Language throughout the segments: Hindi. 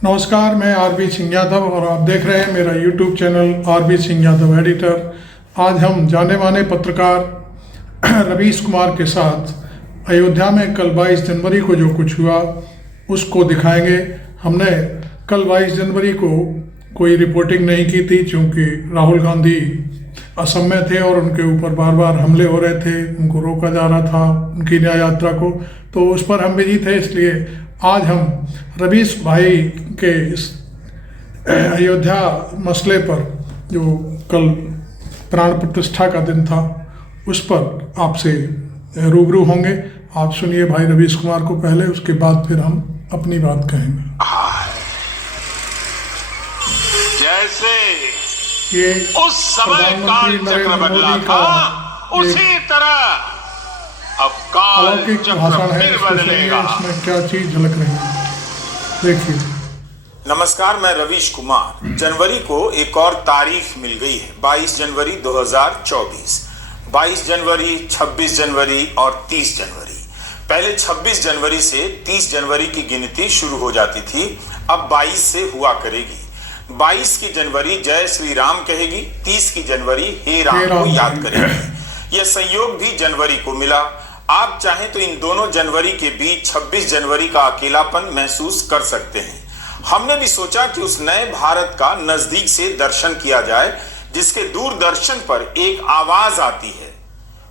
नमस्कार, मैं आरबी सिंह यादव और आप देख रहे हैं मेरा YouTube channel RB Singh Yadav editor. आज हम जाने माने पत्रकार रवीश कुमार के साथ अयोध्या में कल 22 जनवरी को जो कुछ हुआ उसको दिखाएंगे। हमने कल 22 जनवरी को कोई रिपोर्टिंग नहीं की थी क्योंकि राहुल गांधी असम में थे और उनके ऊपर बार बार हमले हो रहे थे, उनको रोका जा रहा था उनकी न्याय यात्रा को, तो उस पर हम बिजी थे। इसलिए आज हम रवीश भाई के इस अयोध्या मसले पर जो कल प्राण प्रतिष्ठा का दिन था उस पर आपसे रूबरू होंगे। आप सुनिए भाई रवीश कुमार को पहले, उसके बाद फिर हम अपनी बात कहेंगे। जैसे ये उस समय काल चक्र बदला था उसी तरह अब काल अलौकिक चक्र भाषण है, फिर बदलेगा। इसमें क्या चीज झलक रही है देखिए। नमस्कार, मैं रवीश कुमार। जनवरी को एक और तारीख मिल गई है, 22 जनवरी 2024। 22 जनवरी, 26 जनवरी और 30 जनवरी। पहले 26 जनवरी से 30 जनवरी की गिनती शुरू हो जाती थी, अब 22 से हुआ करेगी। 22 की जनवरी जय श्री राम कहेगी, 30 की जनवरी हे राम को याद करेगी। यह संयोग भी जनवरी को मिला। आप चाहें तो इन दोनों जनवरी के बीच 26 जनवरी का अकेलापन महसूस कर सकते हैं। हमने भी सोचा कि उस नए भारत का नजदीक से दर्शन किया जाए जिसके दूरदर्शन पर एक आवाज आती है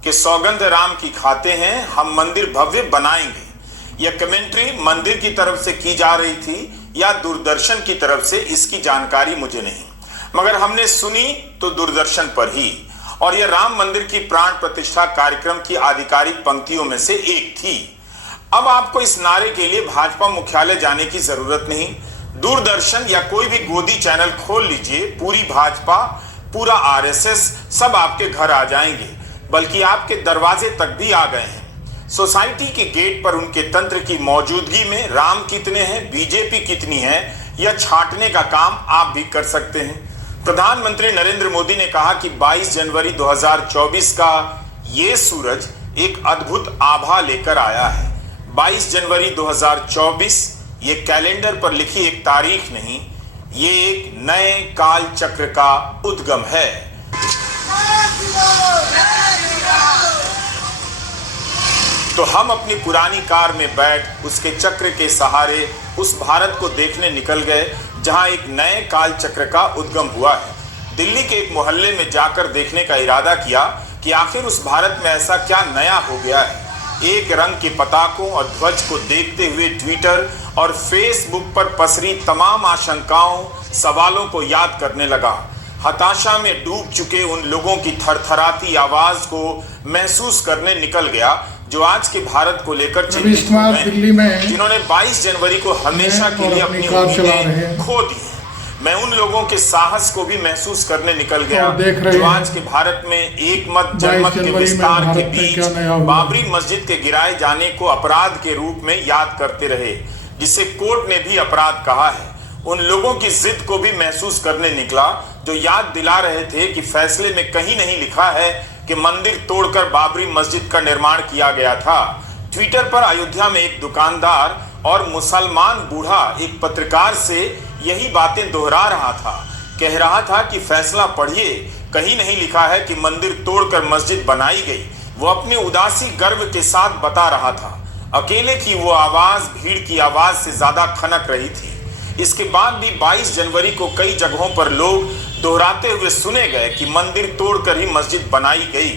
कि सौगंध राम की खाते हैं, हम मंदिर भव्य बनाएंगे। यह कमेंट्री मंदिर की तरफ से की जा रही थी या दूरदर्शन की तरफ से, इसकी जानकारी मुझे नहीं, मगर हमने सुनी तो दूरदर्शन पर ही। और यह राम मंदिर की प्राण प्रतिष्ठा कार्यक्रम की आधिकारिक पंक्तियों में से एक थी। अब आपको इस नारे के लिए भाजपा मुख्यालय जाने की जरूरत नहीं। दूरदर्शन या कोई भी गोदी चैनल खोल लीजिए, पूरी भाजपा, पूरा आरएसएस सब आपके घर आ जाएंगे, बल्कि आपके दरवाजे तक भी आ गए हैं। सोसाइटी के गेट पर उनके तंत्र की मौजूदगी में राम कितने हैं, बीजेपी कितनी है, यह छांटने का काम आप भी कर सकते हैं। प्रधानमंत्री नरेंद्र मोदी ने कहा कि 22 जनवरी 2024 का ये सूरज एक अद्भुत आभा लेकर आया है। 22 जनवरी 2024 ये कैलेंडर पर लिखी एक तारीख नहीं, ये एक नए काल चक्र का उद्गम है। तो हम अपनी पुरानी कार में बैठ उसके चक्र के सहारे उस भारत को देखने निकल गए जहां एक नए काल चक्र का उद्गम हुआ है। दिल्ली के एक मोहल्ले में जाकर देखने का इरादा किया कि आखिर उस भारत में ऐसा क्या नया हो गया है। एक रंग के पताकों और ध्वज को देखते हुए ट्विटर और फेसबुक पर पसरी तमाम आशंकाओं, सवालों को याद करने लगा। हताशा में डूब चुके उन लोगों की थरथराती आवाज को महसूस करने निकल गया जो आज के भारत को लेकर चिंतित हो गए, दिल्ली में जिन्होंने 22 जनवरी को हमेशा के लिए अपनी उम्मीदें खो दी। मैं उन लोगों के साहस को भी महसूस करने निकल गया जो आज के भारत में एक मत जनमत के विस्तार के बीच बाबरी मस्जिद के गिराए जाने को अपराध के रूप में याद करते रहे, जिसे कोर्ट ने भी अपराध कहा है। उन लोगों की जिद को भी महसूस करने निकला जो याद दिला रहे थे कि फैसले में कहीं नहीं लिखा है कि मंदिर तोड़कर बाबरी मस्जिद का निर्माण किया गया था। ट्विटर पर अयोध्या में एक दुकानदार और मुसलमान बूढ़ा एक पत्रकार से यही बातें दोहरा रहा था। कह रहा था कि फैसला पढ़िए, कहीं नहीं लिखा है कि मंदिर तोड़कर मस्जिद बनाई गई। वो अपनी उदासी गर्व के साथ बता रहा था। अकेले की वो आवाज भीड़ की आवाज से ज्यादा खनक रही थी। इसके बाद भी 22 जनवरी को कई जगहों पर लोग दोहराते हुए सुने गए कि मंदिर तोड़कर ही मस्जिद बनाई गई।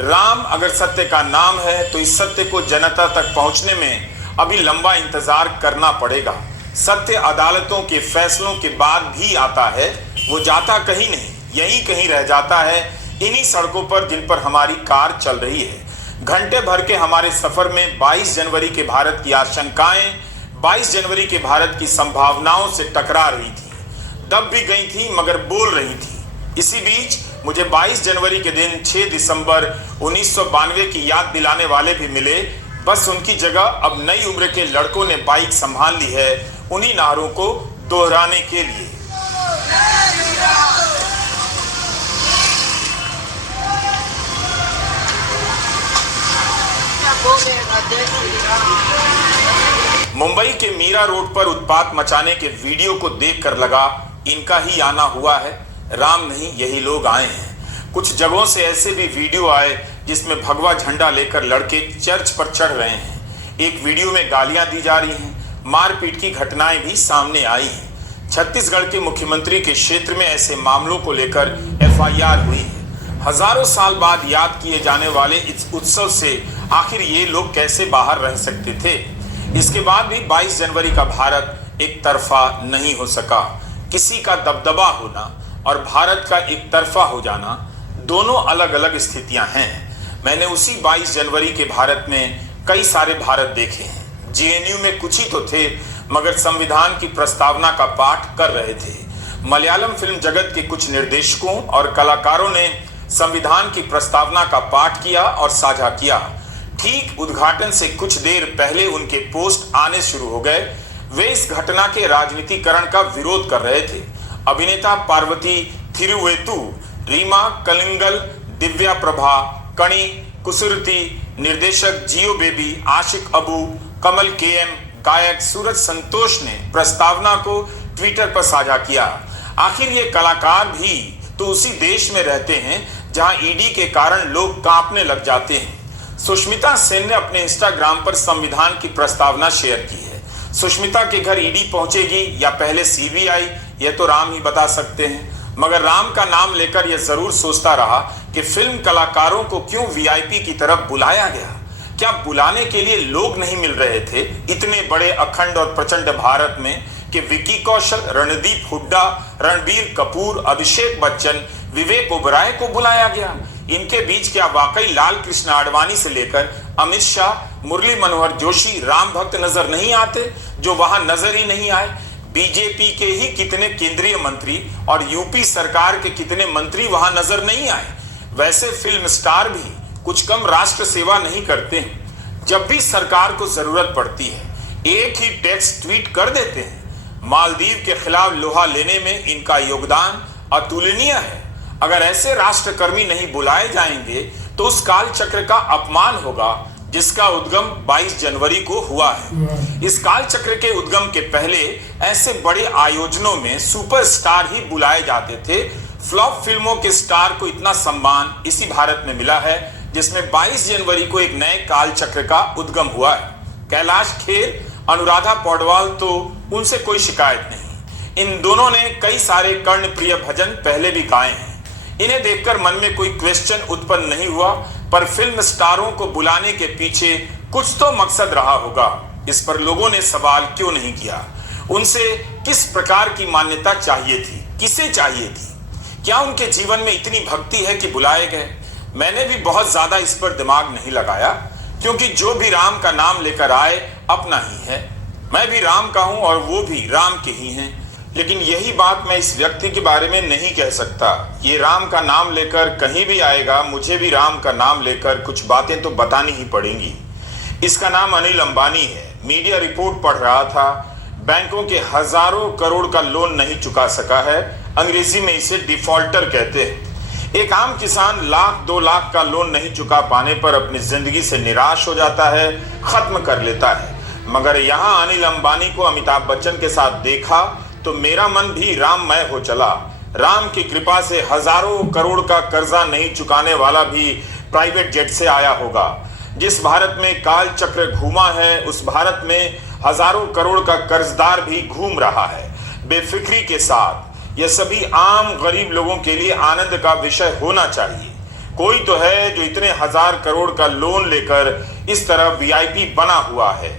राम अगर सत्य का नाम है तो इस सत्य को जनता तक पहुंचने में अभी लंबा इंतजार करना पड़ेगा। सत्य अदालतों के फैसलों के बाद भी आता है, वो जाता कहीं नहीं, यहीं कहीं रह जाता है, इन्हीं सड़कों पर जिन पर हमारी कार चल रही है। घंटे भर के हमारे सफर में 22 जनवरी के भारत की आशंकाएं 22 जनवरी के भारत की संभावनाओं से टकरा रही थी, दब भी गई थी मगर बोल रही थी। इसी बीच मुझे 22 जनवरी के दिन 6 दिसंबर 1992 की याद दिलाने वाले भी मिले। बस उनकी जगह अब नई उम्र के लड़कों ने बाइक संभाल ली है उन्हीं नारों को दोहराने के लिए। मुंबई के मीरा रोड पर उत्पात मचाने के वीडियो को देखकर लगा इनका ही आना हुआ है। राम नहीं, यही लोग आए हैं। कुछ जगहों से ऐसे भी वीडियो आए जिसमें भगवा झंडा लेकर लड़के चर्च पर चढ़ रहे हैं। एक वीडियो में गालियां दी जा रही हैं, मारपीट की घटनाएं भी सामने आई हैं। छत्तीसगढ़ के मुख्यमंत्री के क्षेत्र में ऐसे मामलों को लेकर FIR हुई है। हजारों साल बाद याद किए जाने वाले इस उत्सव से आखिर ये लोग कैसे बाहर रह सकते थे। इसके बाद भी 22 जनवरी का भारत एक तरफा नहीं हो सका। किसी का दबदबा होना और भारत का एक तरफा हो जाना दोनों अलग अलग स्थितियां हैं। मैंने उसी 22 जनवरी के भारत में कई सारे भारत देखे हैं। JNU में कुछ ही तो थे, मगर संविधान की प्रस्तावना का पाठ कर रहे थे। मलयालम फिल्म जगत के कुछ निर्देशकों और कलाकारों ने संविधान की प्रस्तावना का पाठ किया और साझा किया। ठीक उद्घाटन से कुछ देर पहले उनके पोस्ट आने शुरू हो गए। वे इस घटना के राजनीतिकरण का विरोध कर रहे थे। अभिनेता पार्वती थिरुवेतु, रीमा कलिंगल, दिव्या प्रभा, कणी कुसुरती, निर्देशक जियो बेबी, आशिक अबू, कमल KM, गायक सूरज संतोष ने प्रस्तावना को ट्विटर पर साझा किया। आखिर ये कलाकार भी तो उसी देश में रहते हैं जहां ED के कारण लोग कांपने लग जाते हैं। सुष्मिता सेन ने अपने इंस्टाग्राम पर संविधान की प्रस्तावना शेयर की है। सुष्मिता के घर ED पहुंचेगी या पहले CBI, यह तो राम ही बता सकते हैं। मगर राम का नाम लेकर यह जरूर सोचता रहा कि फिल्म कलाकारों को क्यों VIP की तरफ बुलाया गया। क्या बुलाने के लिए लोग नहीं मिल रहे थे इतने बड़े अखंड और प्रचंड भारत में कि विकी कौशल, रणदीप हुड्डा, रणबीर कपूर, अभिषेक बच्चन, विवेक ओबराय को बुलाया गया। इनके बीच क्या वाकई लाल कृष्ण आडवाणी से लेकर अमित शाह, मुरली मनोहर जोशी राम भक्त नजर नहीं आते, जो वहां नजर ही नहीं आए। बीजेपी के ही कितने केंद्रीय मंत्री और यूपी सरकार के कितने मंत्री वहां नजर नहीं आए। वैसे फिल्म स्टार भी कुछ कम राष्ट्र सेवा नहीं करते हैं। जब भी सरकार को जरूरत पड़ती है एक ही टेक्स्ट ट्वीट कर देते हैं। मालदीव के खिलाफ लोहा लेने में इनका योगदान अतुलनीय है। अगर ऐसे राष्ट्रकर्मी नहीं बुलाए जाएंगे तो उस काल चक्र का अपमान होगा जिसका उद्गम 22 जनवरी को हुआ है। इस काल चक्र के उद्गम के पहले ऐसे बड़े आयोजनों में सुपरस्टार ही बुलाए जाते थे। फ्लॉप फिल्मों के स्टार को इतना सम्मान इसी भारत में मिला है जिसमें 22 जनवरी को एक नए काल चक्र का उद्गम हुआ है। कैलाश खेर, अनुराधा पौडवाल, तो उनसे कोई शिकायत नहीं। इन दोनों ने कई सारे कर्णप्रिय भजन पहले भी गाए हैं। इन्हें देखकर मन में कोई क्वेश्चन उत्पन्न नहीं हुआ, पर फिल्म स्टारों को बुलाने के पीछे कुछ तो मकसद रहा होगा। इस पर लोगों ने सवाल क्यों नहीं किया? उनसे किस प्रकार की मान्यता चाहिए थी, किसे चाहिए थी? क्या उनके जीवन में इतनी भक्ति है कि बुलाए गए? मैंने भी बहुत ज्यादा इस पर दिमाग नहीं लगाया, क्योंकि जो भी राम का नाम लेकर आए अपना ही है। मैं भी राम का हूं और वो भी राम के ही हैं। लेकिन यही बात मैं इस व्यक्ति के बारे में नहीं कह सकता। ये राम का नाम लेकर कहीं भी आएगा, मुझे भी राम का नाम लेकर कुछ बातें तो बतानी ही पड़ेंगी। इसका नाम अनिल अंबानी है। मीडिया रिपोर्ट पढ़ रहा था, बैंकों के हजारों करोड़ का लोन नहीं चुका सका है। अंग्रेजी में इसे डिफॉल्टर कहते हैं। एक आम किसान लाख 2 लाख का लोन नहीं चुका पाने पर अपनी जिंदगी से निराश हो जाता है, खत्म कर लेता है। मगर यहाँ अनिल अंबानी को अमिताभ बच्चन के साथ देखा तो मेरा मन भी राममय हो चला। राम की कृपा से हजारों करोड़ का कर्जा नहीं चुकाने वाला भी प्राइवेट जेट से आया होगा। जिस भारत में काल चक्र घूमा है उस भारत में हजारों करोड़ का कर्जदार भी घूम रहा है बेफिक्री के साथ। यह सभी आम गरीब लोगों के लिए आनंद का विषय होना चाहिए। कोई तो है जो इतने हजार करोड़ का लोन लेकर इस तरह VIP बना हुआ है।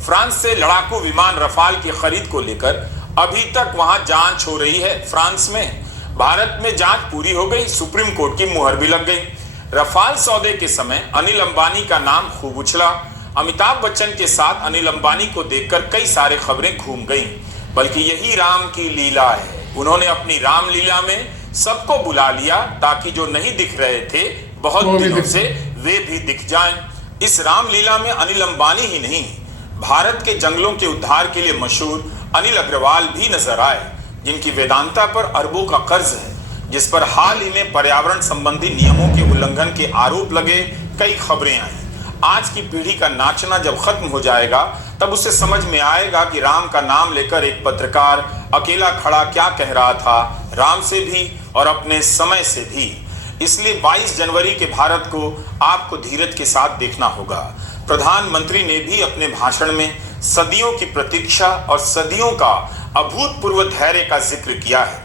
फ्रांस से लड़ाकू विमान रफाल की खरीद को लेकर अभी तक वहां जांच हो रही है। फ्रांस में, भारत में जांच पूरी हो गई, सुप्रीम कोर्ट की मुहर भी लग गई। रफाल सौदे के समय अनिल अंबानी का नाम खूब उछला। अमिताभ बच्चन के साथ अनिल अंबानी को देखकर कई सारे खबरें घूम गईं। बल्कि यही राम की लीला है। उन्होंने अपनी रामलीला में सबको बुला लिया ताकि जो नहीं दिख रहे थे बहुत दिनों से वे भी दिख जाएं। इस रामलीला में अनिल अंबानी ही नहीं, भारत के जंगलों के उद्धार के लिए मशहूर अनिल अग्रवाल भी नजर आए, जिनकी वेदांता पर अरबों का कर्ज है, जिस पर हाल ही में पर्यावरण संबंधी नियमों के उल्लंघन के आरोप लगे। कई खबरें आई। आज की पीढ़ी का नाचना जब खत्म हो जाएगा तब उसे समझ में आएगा कि राम का नाम लेकर एक पत्रकार अकेला खड़ा क्या कह रहा था, राम से भी और अपने समय से भी। इसलिए 22 जनवरी के भारत को आपको धीरज के साथ देखना होगा। प्रधानमंत्री ने भी अपने भाषण में सदियों की प्रतीक्षा और सदियों का अभूतपूर्व धैर्य का जिक्र किया है।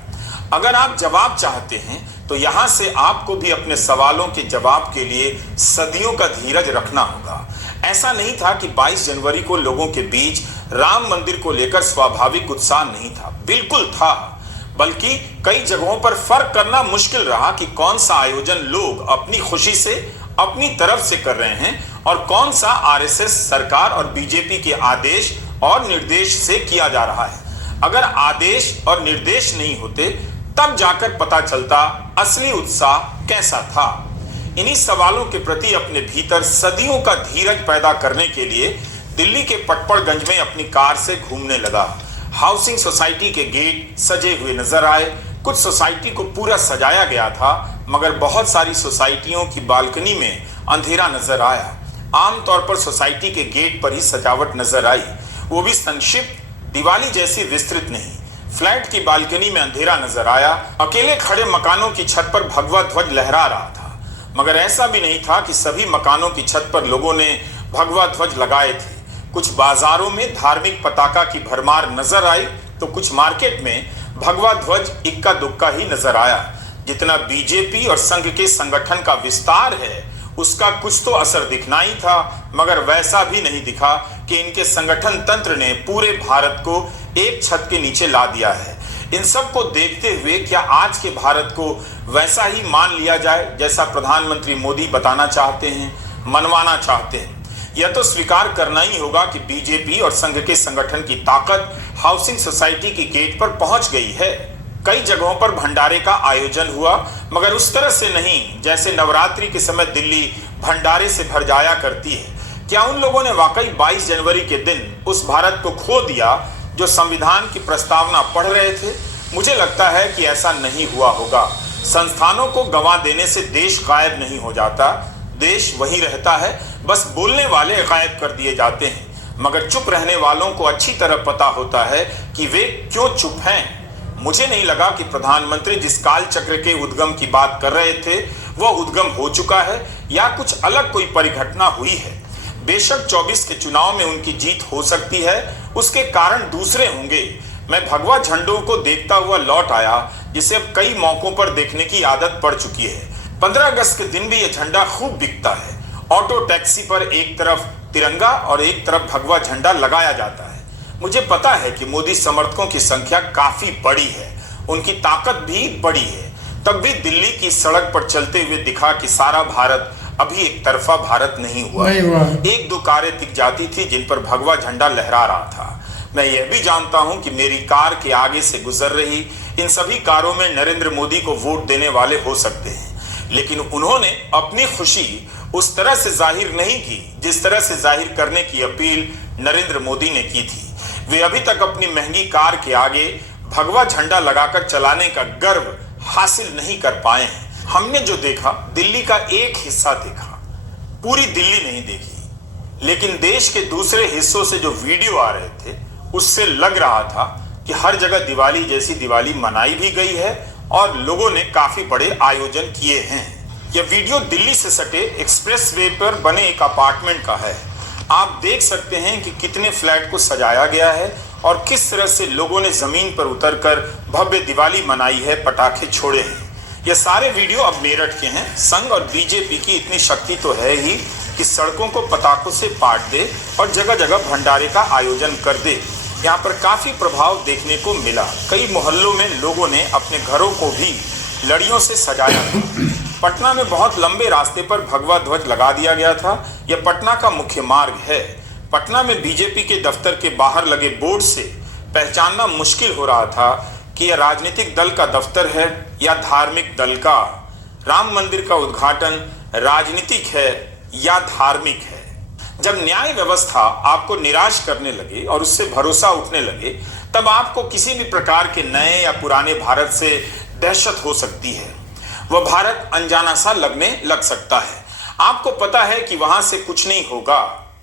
अगर आप जवाब चाहते हैं तो यहां से आपको भी अपने सवालों के जवाब के लिए सदियों का धीरज रखना होगा। ऐसा नहीं था कि 22 जनवरी को लोगों के बीच राम मंदिर को लेकर स्वाभाविक उत्साह नहीं था, बिल्कुल था। बल्कि कई जगहों पर फर्क करना मुश्किल रहा कि कौन सा आयोजन लोग अपनी खुशी से अपनी तरफ से कर रहे हैं और कौन सा आरएसएस सरकार और बीजेपी के आदेश और निर्देश से किया जा रहा है। अगर आदेश और निर्देश नहीं होते तब जाकर पता चलता असली उत्साह कैसा था। इन्हीं सवालों के प्रति अपने भीतर सदियों का धीरज पैदा करने के लिए दिल्ली के पटपड़गंज में अपनी कार से घूमने लगा। हाउसिंग सोसाइटी के गेट सजे हुए नजर आए। कुछ सोसाइटी को पूरा सजाया गया था, मगर बहुत सारी सोसाइटियों की बालकनी में अंधेरा नजर आया। आमतौर पर सोसाइटी के गेट पर ही सजावट नजर आई, वो भी संक्षिप्त, दिवाली जैसी विस्तृत नहीं। फ्लैट की बालकनी में अंधेरा नजर आया। अकेले खड़े मकानों की छत पर भगवा ध्वज लहरा रहा था, मगर ऐसा भी नहीं था कि सभी मकानों की छत पर लोगों ने भगवा ध्वज लगाए थे। कुछ बाजारों में धार्मिक पताका की भरमार नजर आई तो कुछ मार्केट में भगवा ध्वज इक्का दुक्का ही नजर आया। जितना बीजेपी और संघ के संगठन का विस्तार है उसका कुछ तो असर दिखना ही था, मगर वैसा भी नहीं दिखा कि इनके संगठन तंत्र ने पूरे भारत को एक छत के नीचे ला दिया है। इन सब को देखते हुए क्या आज के भारत को वैसा ही मान लिया जाए जैसा प्रधानमंत्री मोदी बताना चाहते हैं, मनवाना चाहते हैं? यह तो स्वीकार करना ही होगा कि बीजेपी और संघ के संगठन की ताकत हाउसिंग सोसाइटी की गेट पर पहुंच गई है। कई जगहों पर भंडारे का आयोजन हुआ, मगर उस तरह से नहीं जैसे नवरात्रि के समय दिल्ली भंडारे से भर जाया करती है। क्या उन लोगों ने वाकई 22 जनवरी के दिन उस भारत को खो दिया जो संविधान की प्रस्तावना पढ़ रहे थे? मुझे लगता है कि ऐसा नहीं हुआ होगा। संस्थानों को गंवा देने से देश गायब नहीं हो जाता, देश वही रहता है, बस बोलने वाले गायब कर दिए जाते हैं। मगर चुप रहने वालों को अच्छी तरह पता होता है कि वे क्यों चुप हैं। मुझे नहीं लगा कि प्रधानमंत्री जिस काल चक्र के उद्गम की बात कर रहे थे वह उद्गम हो चुका है या कुछ अलग कोई परिघटना हुई है। बेशक 24 के चुनाव में उनकी जीत हो सकती है, उसके कारण दूसरे होंगे। मैं भगवा झंडों को देखता हुआ लौट आया, जिसे अब कई मौकों पर देखने की आदत पड़ चुकी है। 15 अगस्त के दिन भी यह झंडा खूब बिकता है। ऑटो टैक्सी पर एक तरफ तिरंगा और एक तरफ भगवा झंडा लगाया जाता है। मुझे पता है कि मोदी समर्थकों की संख्या काफी बड़ी है, उनकी ताकत भी बड़ी है। तब भी दिल्ली की सड़क पर चलते हुए दिखा कि सारा भारत अभी एक तरफा भारत नहीं हुआ। एक दो कारें दिख जाती थी जिन पर भगवा झंडा लहरा रहा था। मैं यह भी जानता हूं कि मेरी कार के आगे से गुजर रही इन सभी कारों में नरेंद्र मोदी को वोट देने वाले हो सकते हैं, लेकिन उन्होंने अपनी खुशी उस तरह से जाहिर नहीं की जिस तरह से जाहिर करने की अपील नरेंद्र मोदी ने की थी। वे अभी तक अपनी महंगी कार के आगे भगवा झंडा लगाकर चलाने का गर्व हासिल नहीं कर पाए हैं। हमने जो देखा दिल्ली का एक हिस्सा देखा, पूरी दिल्ली नहीं देखी। लेकिन देश के दूसरे हिस्सों से जो वीडियो आ रहे थे उससे लग रहा था कि हर जगह दिवाली जैसी दिवाली मनाई भी गई है और लोगों ने काफी बड़े आयोजन किए हैं। यह वीडियो दिल्ली से सटे एक्सप्रेस वे पर बने एक अपार्टमेंट का है। आप देख सकते हैं कि कितने फ्लैट को सजाया गया है और किस तरह से लोगों ने जमीन पर उतरकर भव्य दिवाली मनाई है, पटाखे छोड़े हैं। ये सारे वीडियो अब मेरठ के हैं। संघ और बीजेपी की इतनी शक्ति तो है ही कि सड़कों को पटाखों से पाट दे और जगह जगह भंडारे का आयोजन कर दे। यहाँ पर काफी प्रभाव देखने को मिला। कई मोहल्लों में लोगों ने अपने घरों को भी लड़ियों से सजाया था। पटना में बहुत लंबे रास्ते पर भगवा ध्वज लगा दिया गया था। यह पटना का मुख्य मार्ग है। पटना में बीजेपी के दफ्तर के बाहर लगे बोर्ड से पहचानना मुश्किल हो रहा था कि यह राजनीतिक दल का दफ्तर है या धार्मिक दल का। राम मंदिर का उद्घाटन राजनीतिक है या धार्मिक है। जब न्याय व्यवस्था आपको निराश करने लगे और उससे भरोसा उठने लगे, तब आपको किसी भी प्रकार के नए या पुराने भारत से दहशत हो सकती है। वह भारत अनजाना सा लगने लग सकता है। आपको पता है कि वहां से कुछ नहीं होगा,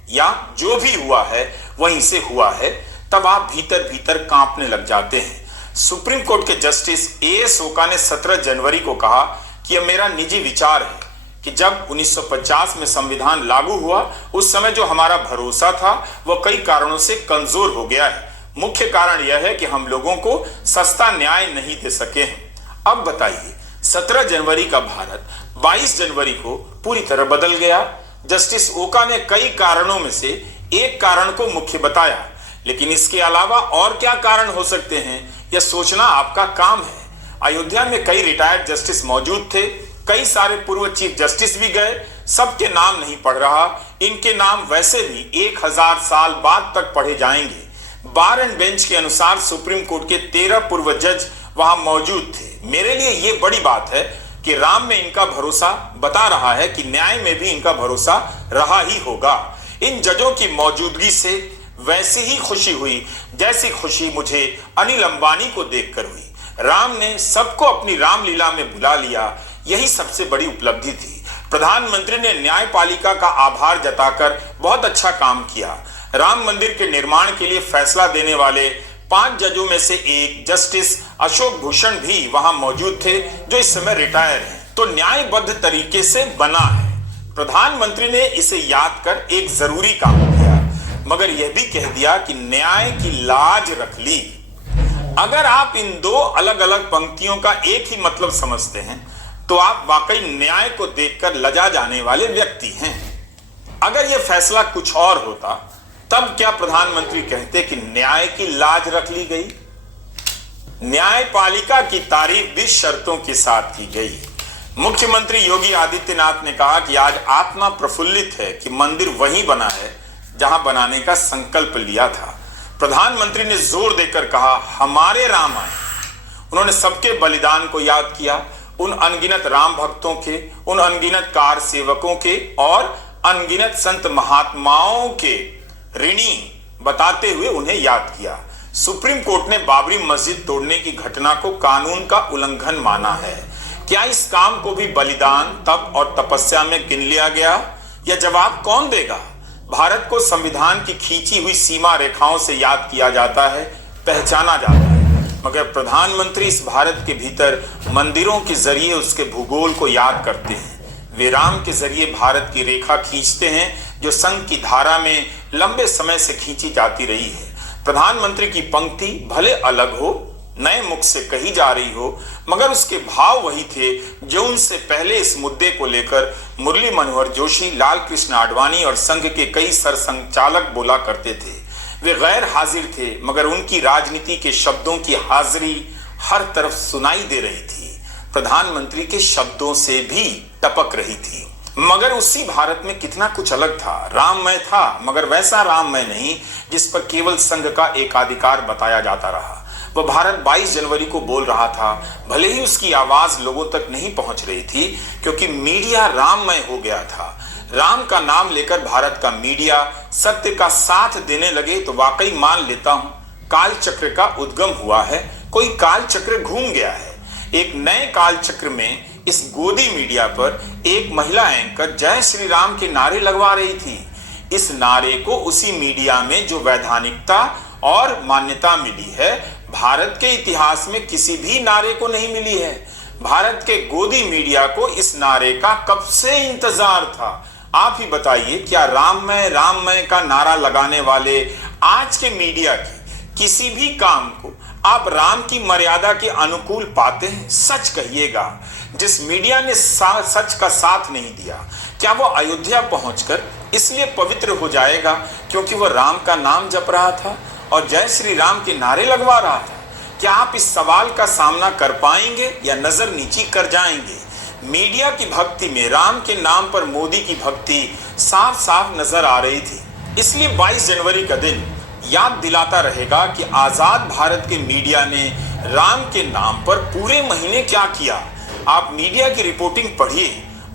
या जो भी हुआ है वहीं से हुआ है, तब आप भीतर भीतर कांपने लग जाते हैं। सुप्रीम कोर्ट के जस्टिस एएस ओका ने 17 जनवरी को कहा कि यह मेरा निजी विचार है कि जब 1950 में संविधान लागू हुआ उस समय जो हमारा भरोसा था वह कई कारणों से कमजोर हो गया है। मुख्य कारण यह है कि हम लोगों को सस्ता न्याय नहीं दे सके हैं। अब बताइए, 17 जनवरी का भारत 22 जनवरी को पूरी तरह बदल गया। जस्टिस ओका ने कई कारणों में से एक कारण को मुख्य बताया, लेकिन इसके अलावा और क्या कारण हो सकते हैं यह सोचना आपका काम है। अयोध्या में कई रिटायर्ड जस्टिस मौजूद थे, कई सारे पूर्व चीफ जस्टिस भी गए, सबके नाम नहीं पढ़ रहा। इनके नाम वैसे भी 1000 साल बाद तक पढ़े जाएंगे। बार एंड बेंच के अनुसार सुप्रीम कोर्ट के 13 पूर्व जज वहां मौजूद थे। मेरे लिए यह बड़ी बात है कि राम में इनका भरोसा बता रहा है कि न्याय में भी इनका भरोसा रहा ही होगा। इन जजों की मौजूदगी से वैसी ही खुशी हुई जैसी खुशी मुझे अनिल अंबानी को देखकर हुई। राम ने सबको अपनी रामलीला में बुला लिया, यही सबसे बड़ी उपलब्धि थी। प्रधानमंत्री ने न्यायपालिका का आभार जताकर बहुत अच्छा काम किया। राम मंदिर के निर्माण के लिए फैसला देने वाले 5 जजों में से एक जस्टिस अशोक भूषण भी वहां मौजूद थे, जो इस समय रिटायर हैं। तो न्यायबद्ध तरीके से बना है। प्रधानमंत्री ने इसे याद कर एक जरूरी काम किया, मगर यह भी कह दिया कि न्याय की लाज रख ली। अगर आप इन दो अलग अलग पंक्तियों का एक ही मतलब समझते हैं तो आप वाकई न्याय को देखकर लजा जाने वाले व्यक्ति हैं। अगर यह फैसला कुछ और होता तब क्या प्रधानमंत्री कहते कि न्याय की लाज रख ली गई? न्यायपालिका की तारीफ भी शर्तों के साथ की गई। मुख्यमंत्री योगी आदित्यनाथ ने कहा कि आज आत्मा प्रफुल्लित है कि मंदिर वहीं बना है जहां बनाने का संकल्प लिया था। प्रधानमंत्री ने जोर देकर कहा, हमारे राम आए। उन्होंने सबके बलिदान को याद किया, उन अनगिनत राम भक्तों के, उन अनगिनत कार सेवकों के और अनगिनत संत महात्माओं के ऋणी बताते हुए उन्हें याद किया। सुप्रीम कोर्ट ने बाबरी मस्जिद तोड़ने की घटना को कानून का उल्लंघन माना है। क्या इस काम को भी बलिदान, तप और तपस्या में गिन लिया गया? यह जवाब कौन देगा? भारत को संविधान की खींची हुई सीमा रेखाओं से याद किया जाता है, पहचाना जाता है, मगर प्रधानमंत्री इस भारत के भीतर मंदिरों के जरिए उसके भूगोल को याद करते हैं। वे राम के जरिए भारत की रेखा खींचते हैं जो संघ की धारा में लंबे समय से खींची जाती रही है। प्रधानमंत्री की पंक्ति भले अलग हो, नए मुख से कही जा रही हो, मगर उसके भाव वही थे जो उनसे पहले इस मुद्दे को लेकर मुरली मनोहर जोशी, लाल कृष्ण आडवाणी और संघ के कई सरसंघचालक बोला करते थे। वे गैर हाजिर थे, मगर उनकी राजनीति के शब्दों की हाजिरी हर तरफ सुनाई दे रही थी, प्रधानमंत्री के शब्दों से भी टपक रही थी। मगर उसी भारत में कितना कुछ अलग था। राममय था, मगर वैसा राममय नहीं जिस पर केवल संघ का एकाधिकार बताया जाता रहा। वह भारत 22 जनवरी को बोल रहा था, भले ही उसकी आवाज लोगों तक नहीं पहुंच रही थी, क्योंकि मीडिया राममय हो गया था। राम का नाम लेकर भारत का मीडिया सत्य का साथ देने लगे तो वाकई मान लेता हूं काल चक्र का उद्गम हुआ है। कोई काल चक्र घूम गया है। एक नए काल चक्र में इस गोदी मीडिया पर एक महिला एंकर जय श्री राम के नारे लगवा रही थी। इस नारे को उसी मीडिया में जो वैधानिकता और मान्यता मिली है, भारत के इतिहास में किसी भी नारे को नहीं मिली है। भारत के गोदी मीडिया को इस नारे का कब से इंतजार था। आप ही बताइए, क्या राममय का नारा लगाने वाले आज के मीडिया के किसी भी काम को आप राम की मर्यादा के अनुकूल पाते हैं? सच कहिएगा। जिस मीडिया ने सच का साथ नहीं दिया, क्या वो अयोध्या पहुंचकर इसलिए पवित्र हो जाएगा क्योंकि वह राम का नाम जप रहा था और जय श्री राम के नारे लगवा रहा था? क्या आप इस सवाल का सामना कर पाएंगे या नजर नीची कर जाएंगे? मीडिया की भक्ति में राम के नाम पर मोदी की भक्ति साफ साफ नजर आ रही थी। इसलिए 22 जनवरी का दिन याद दिलाता रहेगा कि आजाद भारत के मीडिया ने राम के नाम पर पूरे महीने क्या किया। आप मीडिया की रिपोर्टिंग पढ़िए,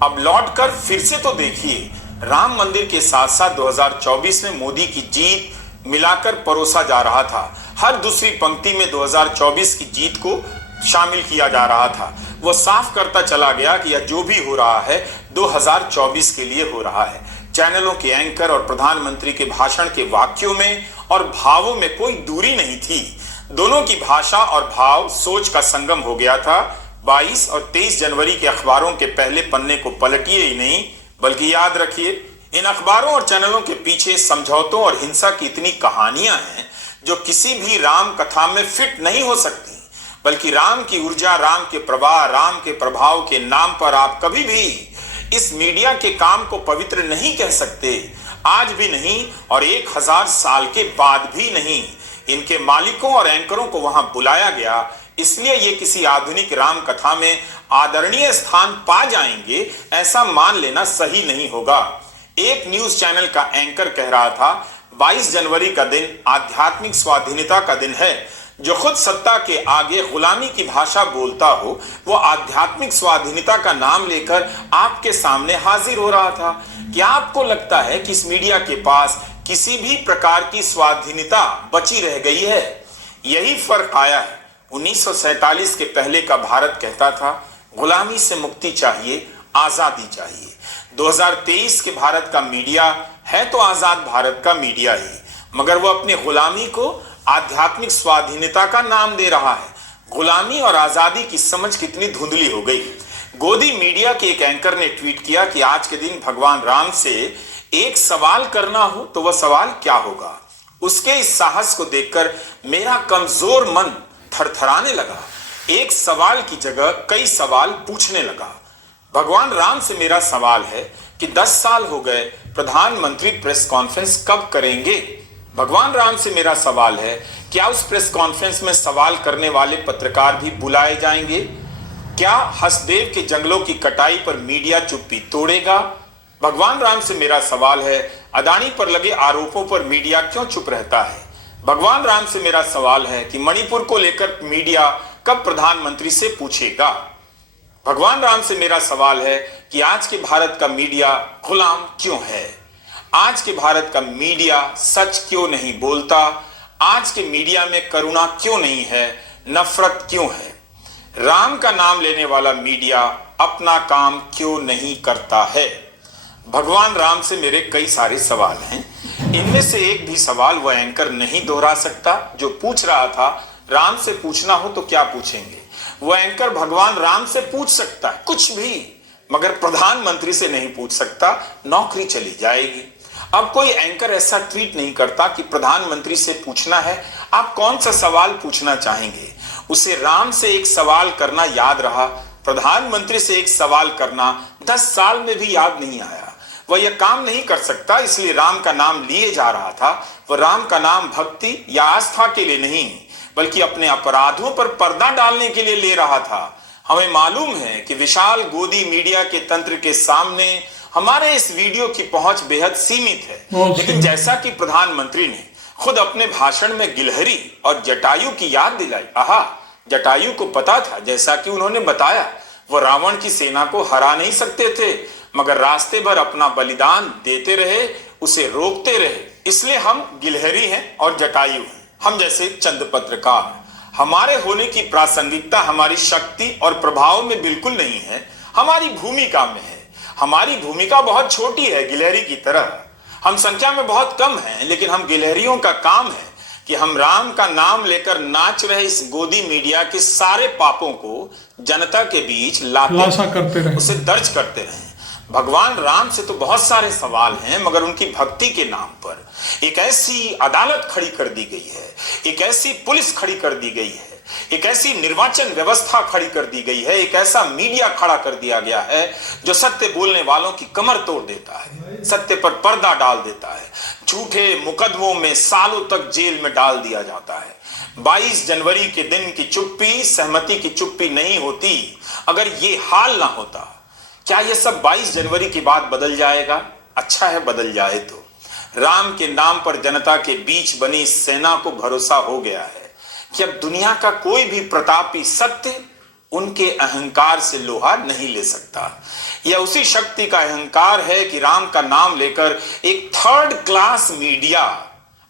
अब लौटकर फिर से तो देखिए। राम मंदिर के साथ साथ 2024 में मोदी की जीत मिलाकर परोसा जा रहा था। हर दूसरी पंक्ति में 2024 की जीत को शामिल किया जा रहा था। वह साफ करता चला गया कि यह जो भी हो रहा है 2024 के लिए हो रहा है। चैनलों के एंकर और प्रधानमंत्री के भाषण के वाक्यों में और भावों में कोई दूरी नहीं थी। दोनों की भाषा और भाव सोच का संगम हो गया था। 22 और 23 जनवरी के अखबारों के पहले पन्ने को पलटिए ही नहीं, बल्कि याद रखिए, इन अखबारों और चैनलों के पीछे समझौतों और हिंसा की इतनी कहानियां हैं जो किसी भी राम कथा में फिट नहीं हो सकती। बल्कि राम की ऊर्जा, राम के प्रवाह, राम के प्रभाव के नाम पर आप कभी भी इस मीडिया के काम को पवित्र नहीं कह सकते, आज भी नहीं और 1000 साल के बाद भी नहीं। इनके मालिकों और एंकरों को वहां बुलाया गया, इसलिए ये किसी आधुनिक राम कथा में आदरणीय स्थान पा जाएंगे, ऐसा मान लेना सही नहीं होगा। एक न्यूज चैनल का एंकर कह रहा था, 22 जनवरी का दिन आध्यात्मिक स्वाधीनता का दिन है। जो खुद सत्ता के आगे गुलामी की भाषा बोलता हो, वो आध्यात्मिक स्वाधीनता का नाम लेकर आपके सामने हाजिर हो रहा था। क्या आपको लगता है कि इस मीडिया के पास किसी भी प्रकार की स्वाधीनता बची रह गई है? यही फर्क आया है। 1947 के पहले का भारत कहता था, गुलामी से मुक्ति चाहिए, आजादी चाहिए। 2023 के भारत का मीडिया है तो आजाद भारत का मीडिया ही, मगर वो अपनी गुलामी को आध्यात्मिक स्वाधीनता का नाम दे रहा है। गुलामी और आजादी की समझ कितनी धुंधली हो गई। गोदी मीडिया के एक एंकर ने ट्वीट किया कि आज के दिन भगवान राम से एक सवाल करना हो तो वह सवाल क्या होगा। उसके इस साहस को देखकर मेरा कमजोर मन थरथराने लगा। एक सवाल की जगह कई सवाल पूछने लगा। भगवान राम से मेरा सवाल है कि 10 साल हो गए, प्रधानमंत्री प्रेस कॉन्फ्रेंस कब करेंगे? भगवान राम से मेरा सवाल है, क्या उस प्रेस कॉन्फ्रेंस में सवाल करने वाले पत्रकार भी बुलाए जाएंगे? क्या हसदेव के जंगलों की कटाई पर मीडिया चुप्पी तोड़ेगा? भगवान राम से मेरा सवाल है, अदानी पर लगे आरोपों पर मीडिया क्यों चुप रहता है? भगवान राम से मेरा सवाल है कि मणिपुर को लेकर मीडिया कब प्रधानमंत्री से पूछेगा? भगवान राम से मेरा सवाल है कि आज के भारत का मीडिया गुलाम क्यों है? आज के भारत का मीडिया सच क्यों नहीं बोलता? आज के मीडिया में करुणा क्यों नहीं है? नफरत क्यों है? राम का नाम लेने वाला मीडिया अपना काम क्यों नहीं करता है? भगवान राम से मेरे कई सारे सवाल हैं। इनमें से एक भी सवाल वह एंकर नहीं दोहरा सकता जो पूछ रहा था। राम से पूछना हो तो क्या पूछेंगे? वह एंकर भगवान राम से पूछ सकता है कुछ भी, मगर प्रधानमंत्री से नहीं पूछ सकता, नौकरी चली जाएगी। अब कोई एंकर ऐसा ट्वीट नहीं करता कि प्रधानमंत्री से पूछना है, आप कौन सा सवाल पूछना चाहेंगे? उसे राम से एक सवाल करना याद रहा, प्रधानमंत्री से एक सवाल करना 10 साल में भी याद नहीं आया। वह यह काम नहीं कर सकता, इसलिए राम का नाम लिए जा रहा था। वह राम का नाम भक्ति या आस्था के लिए नहीं, बल्कि अपने अपराधों पर पर्दा डालने के लिए ले रहा था। हमें मालूम है कि विशाल गोदी मीडिया के तंत्र के सामने हमारे इस वीडियो की पहुंच बेहद सीमित है, लेकिन जैसा कि प्रधानमंत्री ने खुद अपने भाषण में गिलहरी और जटायु की याद दिलाई। आहा, जटायु को पता था, जैसा कि उन्होंने बताया, वो रावण की सेना को हरा नहीं सकते थे, मगर रास्ते भर अपना बलिदान देते रहे, उसे रोकते रहे। इसलिए हम गिलहरी हैं और जटायु हैं, हम जैसे चंद पत्रकार। हमारे होने की प्रासंगिकता हमारी शक्ति और प्रभाव में बिल्कुल नहीं है, हमारी भूमिका में है। हमारी भूमिका बहुत छोटी है, गिलहरी की तरह। हम संख्या में बहुत कम हैं, लेकिन हम गिलहरियों का काम है कि हम राम का नाम लेकर नाच रहे इस गोदी मीडिया के सारे पापों को जनता के बीच लाशा करते रहे, उसे दर्ज करते रहे। भगवान राम से तो बहुत सारे सवाल हैं, मगर उनकी भक्ति के नाम पर एक ऐसी अदालत खड़ी कर दी गई है, एक ऐसी पुलिस खड़ी कर दी गई है, एक ऐसी निर्वाचन व्यवस्था खड़ी कर दी गई है, एक ऐसा मीडिया खड़ा कर दिया गया है जो सत्य बोलने वालों की कमर तोड़ देता है, सत्य पर पर्दा डाल देता है, झूठे मुकदमों में सालों तक जेल में डाल दिया जाता है। 22 जनवरी के दिन की चुप्पी सहमति की चुप्पी नहीं होती। अगर ये हाल ना होता, क्या ये सब 22 जनवरी के बाद बदल जाएगा? अच्छा है बदल जाए तो। राम के नाम पर जनता के बीच बनी सेना को भरोसा हो गया है कि अब दुनिया का कोई भी प्रतापी सत्य उनके अहंकार से लोहा नहीं ले सकता। यह उसी शक्ति का अहंकार है कि राम का नाम लेकर एक थर्ड क्लास मीडिया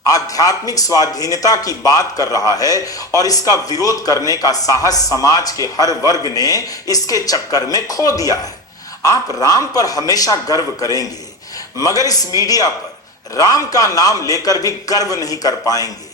आध्यात्मिक स्वाधीनता की बात कर रहा है और इसका विरोध करने का साहस समाज के हर वर्ग ने इसके चक्कर में खो दिया है। आप राम पर हमेशा गर्व करेंगे, मगर इस मीडिया पर राम का नाम लेकर भी गर्व नहीं कर पाएंगे।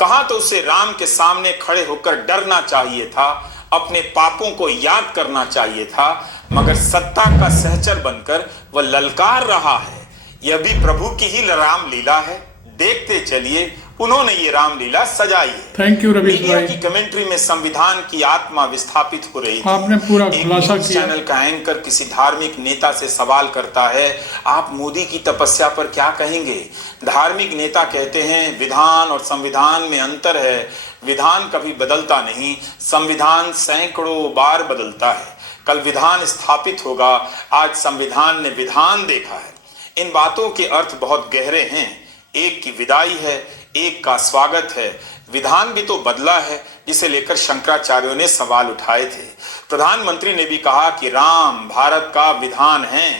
कहां तो उसे राम के सामने खड़े होकर डरना चाहिए था, अपने पापों को याद करना चाहिए था, मगर सत्ता का सहचर बनकर वह ललकार रहा है। यह भी प्रभु की ही राम लीला है। देखते चलिए, उन्होंने ये रामलीला सजाई है। थैंक यू रवीश मीडिया भाई। की कमेंट्री में संविधान की आत्मा विस्थापित हो रही थी। आपने पूरा एक खुलासा न्यूज़ किया। चैनल का एंकर किसी धार्मिक नेता से सवाल करता है, आप मोदी की तपस्या पर क्या कहेंगे? धार्मिक नेता कहते हैं विधान और संविधान में अंतर है, विधान कभी बदलता नहीं, संविधान सैकड़ों बार बदलता है। कल विधान स्थापित होगा, आज संविधान ने विधान देखा है। इन बातों के अर्थ बहुत गहरे हैं। एक की विदाई है, एक का स्वागत है। विधान भी तो बदला है, जिसे लेकर शंकराचार्यों ने सवाल उठाए थे। प्रधानमंत्री ने भी कहा कि राम भारत का विधान है।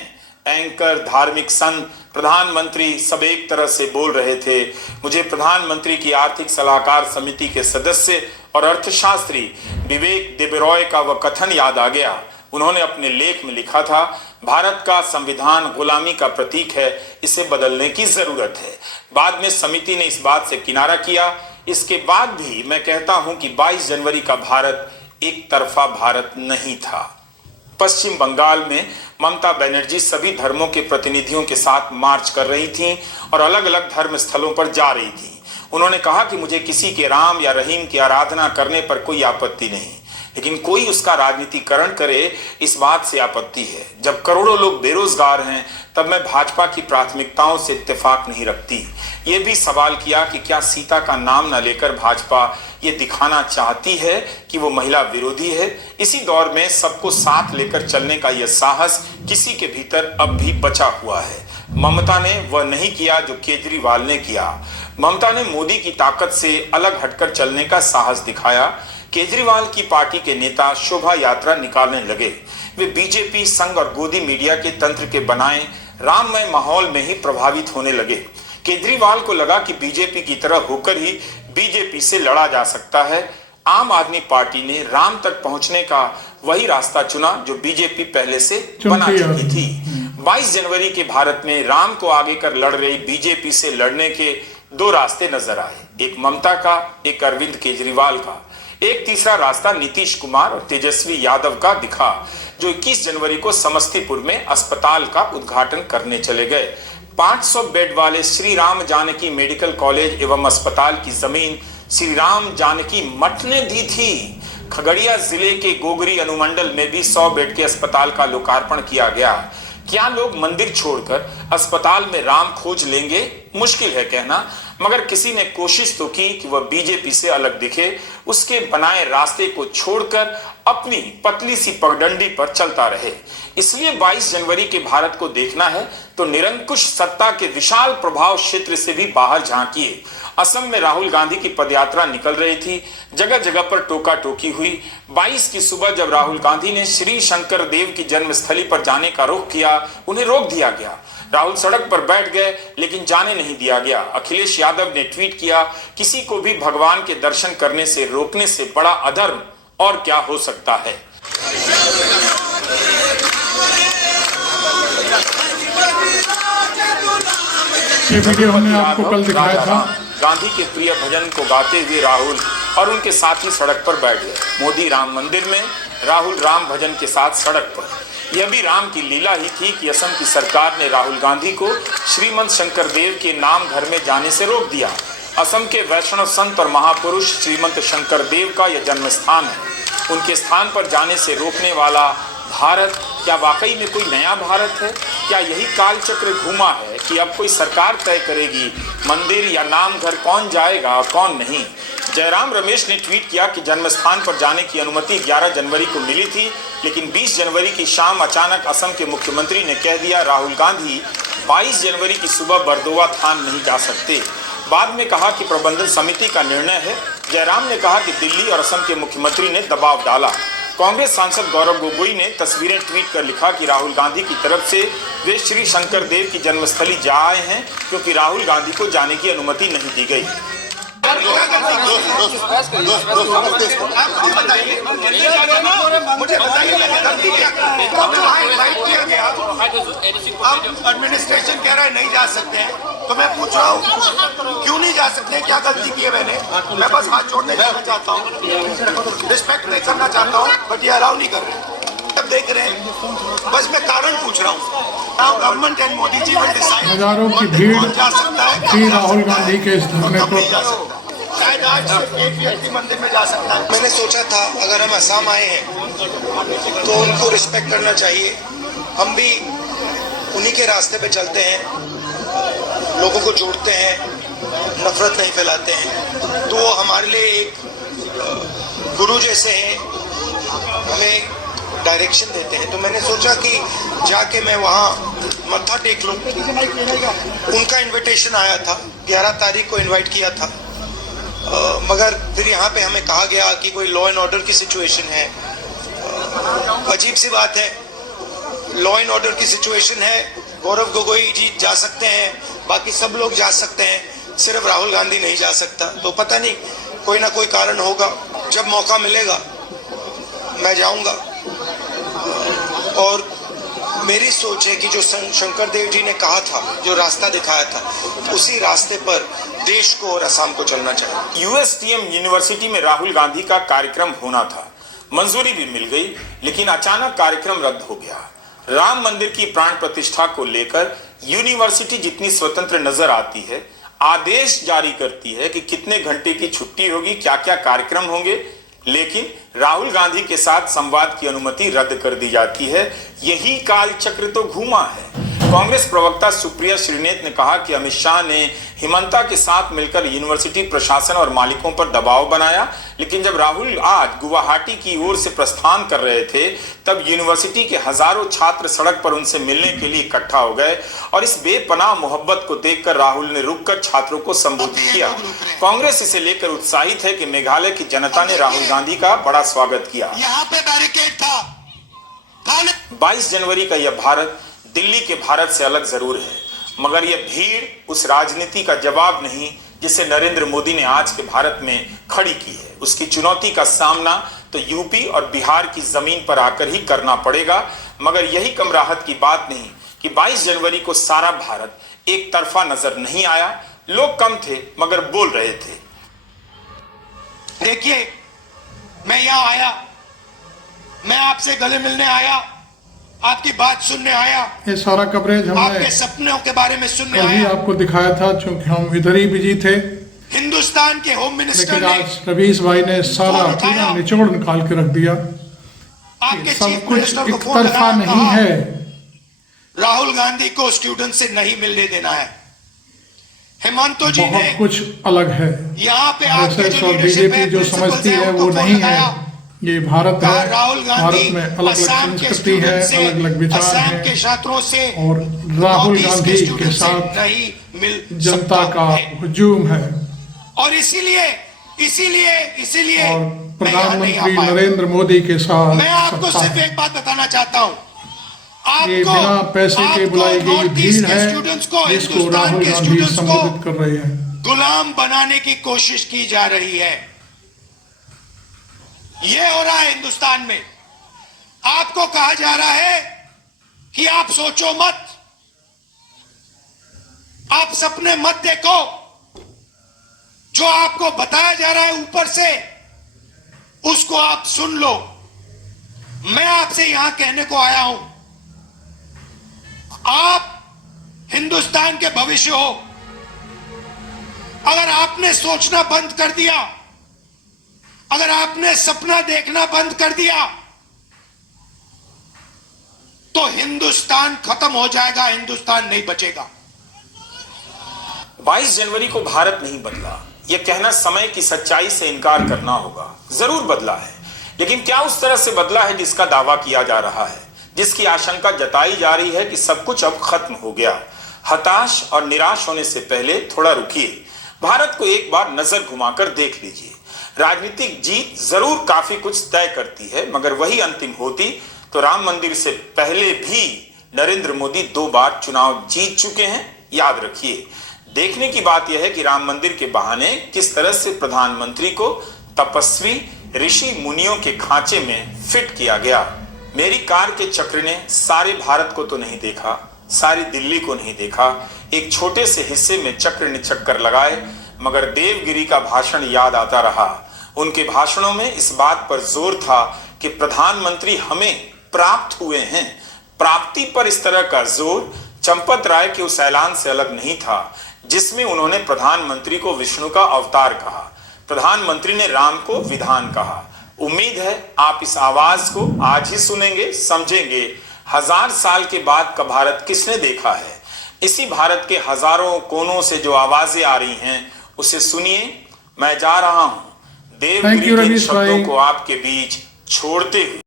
एंकर, धार्मिक संत, प्रधानमंत्री सब एक तरह से बोल रहे थे। मुझे प्रधानमंत्री की आर्थिक सलाहकार समिति के सदस्य और अर्थशास्त्री विवेक देबरॉय का वह कथन याद आ गया। उन्होंने अपने लेख में लिखा था, भारत का संविधान गुलामी का प्रतीक है, इसे बदलने की जरूरत है। बाद में समिति ने इस बात से किनारा किया। इसके बाद भी मैं कहता हूं कि 22 जनवरी का भारत एक तरफा भारत नहीं था। पश्चिम बंगाल में ममता बनर्जी सभी धर्मों के प्रतिनिधियों के साथ मार्च कर रही थीं और अलग अलग धर्म स्थलों पर जा रही थीं। उन्होंने कहा कि मुझे किसी के राम या रहीम की आराधना करने पर कोई आपत्ति नहीं, लेकिन कोई उसका राजनीतिकरण करे इस बात से आपत्ति है। जब करोड़ों लोग बेरोजगार हैं, तब मैं भाजपा की प्राथमिकताओं से इत्तेफाक नहीं रखती। ये भी सवाल किया कि क्या सीता का नाम न लेकर भाजपा ये दिखाना चाहती है कि वो महिला विरोधी है? इसी दौर में सबको साथ लेकर चलने का यह साहस किसी के भीतर अब भी बचा हुआ है। ममता ने वह नहीं किया जो केजरीवाल ने किया। ममता ने मोदी की ताकत से अलग हटकर चलने का साहस दिखाया। केजरीवाल की पार्टी के नेता शोभा यात्रा निकालने लगे। वे बीजेपी, संघ और गोदी मीडिया के तंत्र के बनाए राममय माहौल में ही प्रभावित होने लगे। केजरीवाल को लगा कि बीजेपी की तरह होकर ही बीजेपी से लड़ा जा सकता है। आम आदमी पार्टी ने राम तक पहुंचने का वही रास्ता चुना जो बीजेपी पहले से बना चुकी थी। 22 जनवरी के भारत में राम को आगे कर लड़ रही बीजेपी से लड़ने के दो रास्ते नजर आए, एक ममता का, एक अरविंद केजरीवाल का। एक तीसरा रास्ता नीतीश कुमार और तेजस्वी यादव का दिखा, जो 21 जनवरी को समस्तीपुर में अस्पताल का उद्घाटन करने चले गए। 500 बेड वाले श्री राम जानकी मेडिकल कॉलेज एवं अस्पताल की जमीन श्री राम जानकी मठ ने दी थी। खगड़िया जिले के गोगरी अनुमंडल में भी 100 बेड के अस्पताल का लोकार्पण किया गया। क्या लोग मंदिर छोड़कर अस्पताल में राम खोज लेंगे? मुश्किल है कहना, मगर किसी ने कोशिश तो की कि वह बीजेपी से अलग दिखे, उसके बनाए रास्ते को छोड़कर अपनी पतली सी पगडंडी पर चलता रहे। इसलिए 22 जनवरी के भारत को देखना है तो निरंकुश सत्ता के विशाल प्रभाव क्षेत्र से भी बाहर झांकिए। असम में राहुल गांधी की पदयात्रा निकल रही थी, जगह जगह पर टोका टोकी हुई। 22 की सुबह जब राहुल गांधी ने श्री शंकर देव की जन्मस्थली पर जाने का रुख किया, उन्हें रोक दिया गया। राहुल सड़क पर बैठ गए, लेकिन जाने नहीं दिया गया। अखिलेश यादव ने ट्वीट किया, किसी को भी भगवान के दर्शन करने से रोकने से बड़ा अधर्म और क्या हो सकता है। ये वीडियो हमने आपको कल दिखाया था। गांधी के प्रिय भजन को गाते हुए राहुल और उनके साथी सड़क पर बैठ गए। मोदी राम मंदिर में, राहुल राम भजन के साथ सड़क पर। यह भी राम की लीला ही थी कि असम की सरकार ने राहुल गांधी को श्रीमंत शंकर देव के नाम घर में जाने से रोक दिया। असम के वैष्णव संत और महापुरुष श्रीमंत शंकर देव का यह जन्म स्थान है। उनके स्थान पर जाने से रोकने वाला भारत क्या वाकई में कोई नया भारत है? क्या यही काल चक्र घूमा है कि अब कोई सरकार तय करेगी मंदिर या नाम घर कौन जाएगा और कौन नहीं? जयराम रमेश ने ट्वीट किया कि जन्म स्थान पर जाने की अनुमति 11 जनवरी को मिली थी, लेकिन 20 जनवरी की शाम अचानक असम के मुख्यमंत्री ने कह दिया राहुल गांधी 22 जनवरी की सुबह बरदोवा थान नहीं जा सकते। बाद में कहा कि प्रबंधन समिति का निर्णय है। जयराम ने कहा कि दिल्ली और असम के मुख्यमंत्री ने दबाव डाला। कांग्रेस सांसद गौरव गोगोई ने तस्वीरें ट्वीट कर लिखा कि राहुल गांधी की तरफ से वे श्री शंकर देव की जन्मस्थली जा आए हैं, क्योंकि राहुल गांधी को जाने की अनुमति नहीं दी गई। मुझे बताइए मैंने गलती क्या की? वहाँ इनवाइट किया गया, अब एडमिनिस्ट्रेशन कह रहा है नहीं जा सकते हैं, तो मैं पूछ रहा हूँ क्यों नहीं जा सकते? क्या गलती की है मैंने? मैं बस हाथ जोड़ने जाना चाहता हूँ, रिस्पेक्ट नहीं करना चाहता हूँ, बट ये अलाउ नहीं कर रहे। अब देख रहे हैं, बस मैं कारण पूछ रहा हूँ। Government and Modi ji will decide हजारों की भीड़ जा सकता है थी राहुल गांधी के इस धरने नहीं पर। जा सकता। शायद आज सिर्फ एक व्यक्ति मंदिर में जा सकता है। मैंने सोचा था अगर हम असम आए हैं तो उनको रिस्पेक्ट करना चाहिए, हम भी उन्हीं के रास्ते पे चलते हैं, लोगों को जोड़ते हैं, नफरत नहीं फैलाते हैं, तो वो हमारे लिए एक गुरु जैसे हैं, हमें डायरेक्शन देते हैं। तो मैंने सोचा कि जाके मैं वहाँ मत्था टेक लूँ। उनका इनविटेशन आया था, 11 तारीख को इनवाइट किया था, मगर फिर यहाँ पे हमें कहा गया कि कोई लॉ एंड ऑर्डर की सिचुएशन है। अजीब सी बात है, लॉ एंड ऑर्डर की सिचुएशन है, गौरव गोगोई जी जा सकते हैं, बाकी सब लोग जा सकते हैं, सिर्फ राहुल गांधी नहीं जा सकता। तो पता नहीं कोई ना कोई कारण होगा, जब मौका मिलेगा मैं जाऊंगा। और मेरी सोच है कि जो शंकर देव जी ने कहा था, जो रास्ता दिखाया था, उसी रास्ते पर देश को और असम को चलना चाहिए। यूएसटीएम यूनिवर्सिटी में राहुल गांधी का कार्यक्रम होना था, मंजूरी भी मिल गई, लेकिन अचानक कार्यक्रम रद्द हो गया। राम मंदिर की प्राण प्रतिष्ठा को लेकर यूनिवर्सिटी जितनी स्वतंत्र नजर आती है, आदेश जारी करती है कि कितने घंटे की छुट्टी होगी, क्या क्या कार्यक्रम होंगे, लेकिन राहुल गांधी के साथ संवाद की अनुमति रद्द कर दी जाती है। यही काल चक्र तो घूमा है। कांग्रेस प्रवक्ता सुप्रिया श्रीनेत ने कहा कि अमित शाह ने हिमंता के साथ मिलकर यूनिवर्सिटी प्रशासन और मालिकों पर दबाव बनाया, लेकिन जब राहुल आज गुवाहाटी की ओर से प्रस्थान कर रहे थे, तब यूनिवर्सिटी के हजारों छात्र सड़क पर उनसे मिलने के लिए इकट्ठा हो गए और इस बेपनाह मोहब्बत को देखकर राहुल ने रुककर छात्रों को संबोधित किया। कांग्रेस इसे लेकर उत्साहित है कि मेघालय की जनता ने राहुल गांधी का बड़ा स्वागत किया। यहाँ पे बैरिकेड था। 22 जनवरी का यह भारत दिल्ली के भारत से अलग जरूर है, मगर यह भीड़ उस राजनीति का जवाब नहीं जिसे नरेंद्र मोदी ने आज के भारत में खड़ी की है। उसकी चुनौती का सामना तो यूपी और बिहार की जमीन पर आकर ही करना पड़ेगा, मगर यही कम राहत की बात नहीं कि 22 जनवरी को सारा भारत एक तरफा नजर नहीं आया। लोग कम थे मगर बोल रहे थे। देखिए, मैं यहाँ आया, मैं आपसे गले मिलने आया, आपकी बात सुनने आया, ये सारा कवरेज हमने आपके सपनों के बारे में सुनने कल ही आया। आपको दिखाया था, चूंकि हम इधर ही बिजी थे। हिंदुस्तान के होम मिनिस्टर लेकिन ने आज रवीश भाई ने सारा पूरा निचोड़ निकाल के रख दिया। आपके सब चीफ कुछ मिनिस्टर को एक फोन तरफा लगाया, नहीं कहा, है। राहुल गांधी को स्टूडेंट से नहीं मिलने देना है। हेमंतो जी ने बहुत कुछ अलग है। यहाँ पे आपके एसएस जो और लीडरशिप बीजेपी है, जो प्रिंसिपल्स समझती हैं, है उनको वो फोन नहीं लगाया। है। ये भारत कहा, है, राहुल गांधी भारत में अलग अलग असम के संस्कृति है, स्टूडेंट से, अलग अलग विचार असम के है, छात्रों से और राहुल नॉर्थ ईस्ट गांधी के स्टूडेंट से साथ नहीं मिल जनता सकता का है। हुजूम है। और इसीलिए और मैं यहाँ नहीं आ प्रधानमंत्री पाया। नरेंद्र मोदी के साथ मैं आपको सत्ता सिर्फ है। एक बात बताना चाहता हूँ, ये बिना पैसे के बुलाई गई भीड़ है को, जिसको हिंदुस्तान राहुल के गांधी स्टूडेंट्स को संबोधित कर रहे हैं। गुलाम बनाने की कोशिश की जा रही है। ये हो रहा है हिंदुस्तान में। आपको कहा जा रहा है कि आप सोचो मत, आप सपने मत देखो, जो आपको बताया जा रहा है ऊपर से उसको आप सुन लो। मैं आपसे यहां कहने को आया हूं, आप हिंदुस्तान के भविष्य हो। अगर आपने सोचना बंद कर दिया, अगर आपने सपना देखना बंद कर दिया, तो हिंदुस्तान खत्म हो जाएगा, हिंदुस्तान नहीं बचेगा। 22 जनवरी को भारत नहीं बदला, यह कहना समय की सच्चाई से इनकार करना होगा। जरूर बदला है, लेकिन क्या उस तरह से बदला है जिसका दावा किया जा रहा है, जिसकी आशंका जताई जा रही है कि सब कुछ अब खत्म हो गया। हताश और निराश होने से पहले थोड़ा रुकिए, भारत को एक बार नजर घुमाकर देख लीजिए। राजनीतिक जीत जरूर काफी कुछ तय करती है, मगर वही अंतिम होती तो राम मंदिर से पहले भी नरेंद्र मोदी 2 बार चुनाव जीत चुके हैं। याद रखिए, देखने की बात यह है कि राम मंदिर के बहाने किस तरह से प्रधानमंत्री को तपस्वी ऋषि मुनियों के खांचे में फिट किया गया। मेरी कार के चक्र ने सारे भारत को तो नहीं देखा, सारी दिल्ली को नहीं देखा, एक छोटे से हिस्से में चक्र ने चक्कर लगाए, मगर देवगिरी का भाषण याद आता रहा। उनके भाषणों में इस बात पर जोर था कि प्रधानमंत्री हमें प्राप्त हुए हैं। प्राप्ति पर इस तरह का जोर चंपत राय के उस ऐलान से अलग नहीं था जिसमें उन्होंने प्रधानमंत्री को विष्णु का अवतार कहा। प्रधानमंत्री ने राम को विधान कहा। उम्मीद है आप इस आवाज को आज ही सुनेंगे, समझेंगे। 1000 साल के बाद का भारत किसने देखा है? इसी भारत के हजारों कोनों से जो आवाजें आ रही हैं उसे सुनिए। मैं जा रहा हूं देवगिरी के शब्दों को आपके बीच छोड़ते हुए।